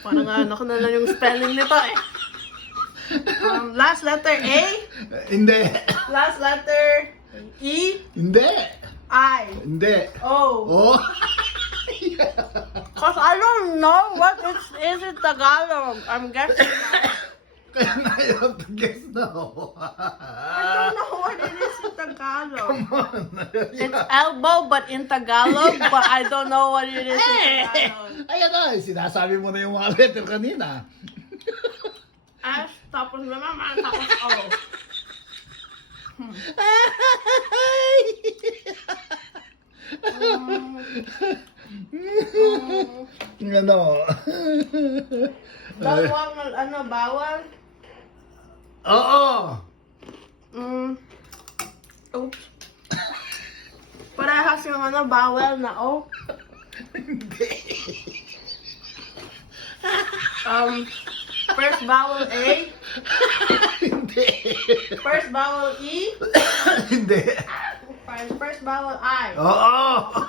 Parang ano ko na lang yung spelling nito eh. Last letter A. Hindi. Last letter E. Hindi. I. Hindi. O. Oh. Cause I don't know what it is in Tagalog. I'm guessing. Kaya na you have to guess now. I don't know what it is in Tagalog. Come on. It's elbow but in Tagalog, but I don't know what it is in Tagalog. Ayan na, sinasabi mo na yung mga letter kanina. S, tapos naman, tapos O. Ano? Bawal, ano, bawal? Oo. Oops. Parehas yung ano, bawal na O. Hindi. First vowel A. Hindi. First vowel E. Hindi. First vowel I. Oo.